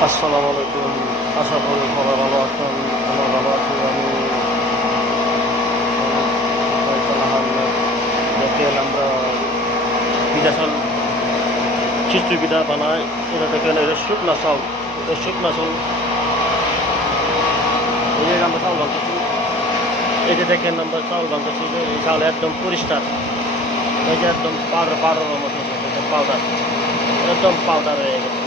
আসসালামু আলাইকুম। আশা করি সবাই ভালো আছেন। আমরা ভালো আছি। আমি ফয়সাল আহমেদ। দেখেন আমরা পিঠা চাল খিচুড়ি পিঠা বানাই। এটা দেখেন, এটা শুকনা চাউল। এটা শুকনা চাউল। এই যে আমরা চাউল বানতেছি। এই যে দেখেন আমরা চাউল বানতেছি, যে এই চাউল একদম পরিষ্কার। এই যে একদম পাউডার পাউডারের মতো, একদম পাউডার, একদম পাউডার হয়ে গেছে।